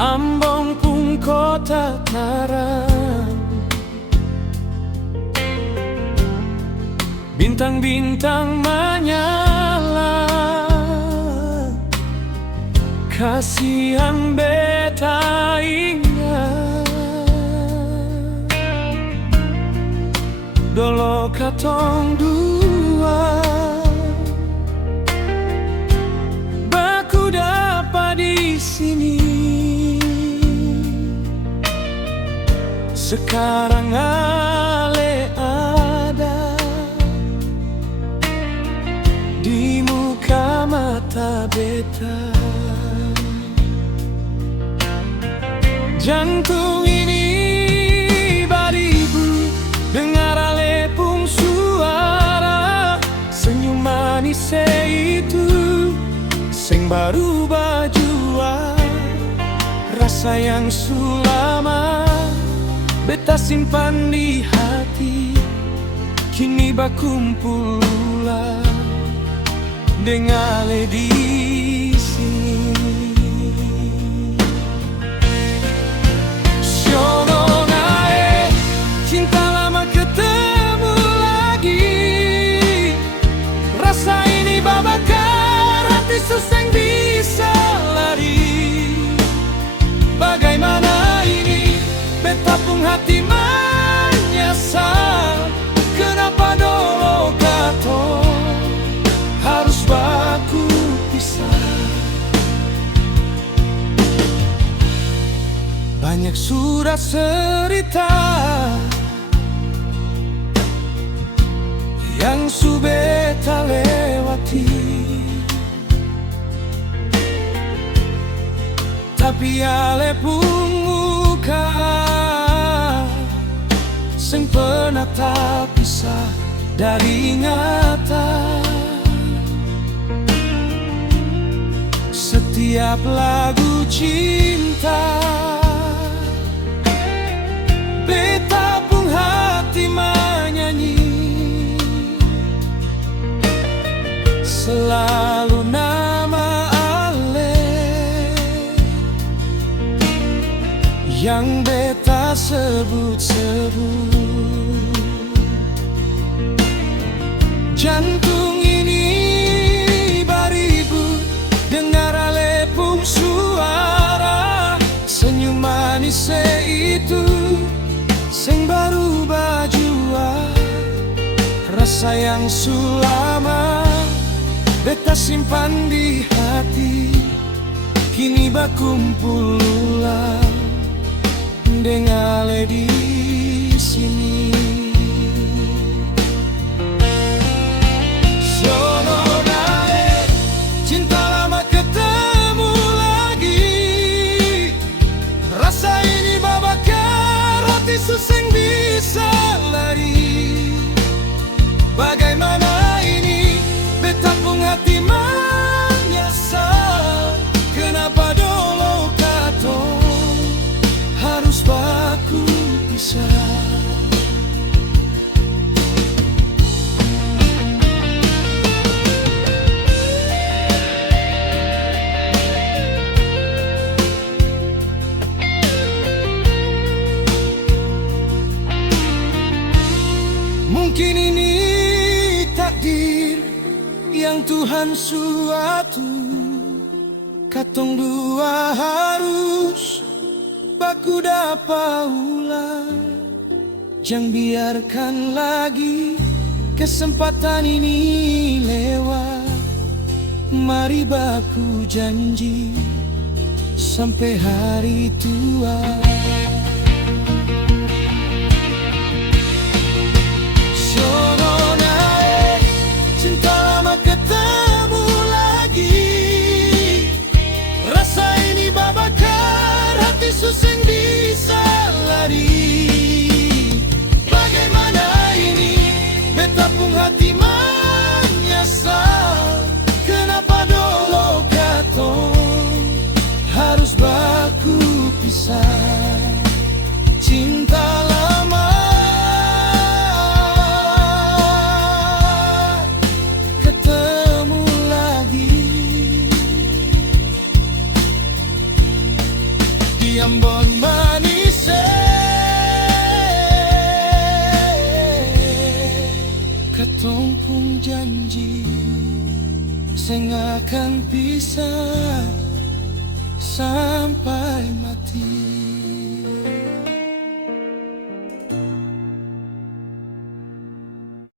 Ambon pun kota terang, bintang-bintang menyala. Kasihan beta ingat dolo katong dua, baku dapat di sini. Sekarang ale ada di muka mata beta. Jantung ini beribu dengar ale pung suara. Senyum manis itu sing baru bajua. Rasa yang sulama beta simpan di hati, kini bakumpul ulang dengan ale di sini. Siono nae, cinta lama ketemu lagi. Rasa ini babakar hati susah bisa lari. Bagaimana ini beta pun hati menyesal. Kenapa dulu katong harus baku pisah. Banyak sudah cerita yang su beta lewati, tapi ale pun muka sing pernah tak pisah dari ingatan. Setiap lagu cinta beta pun hati menyanyi. Selalu nama ale yang beta sebut-sebut. Jantung ini beribu dengar ale pung suara. Senyum manis itu sing baru bajua. Rasa yang sulama beta simpan di hati, kini bakumpul ulang dengan ale di sini. Siono nae, cinta lama ketemu lagi. Rasa ini babakar hati susah bisa lari. Bagaimana ini beta pun hati menyesal. Kenapa dulu katong harus baku pisah. Mungkin ini takdir yang Tuhan suatu. Katong dua harus baku dapat ulang. Jangan biarkan lagi kesempatan ini lewat. Mari baku janji sampai hari tua. Siono nae, cinta lama ketemu lagi. Rasa ini babakar hati susah bisa lari. Bagaimana ini beta pun hati menyesal. Kenapa dulu katong harus baku pisah. janji sing akan bisa sampai mati.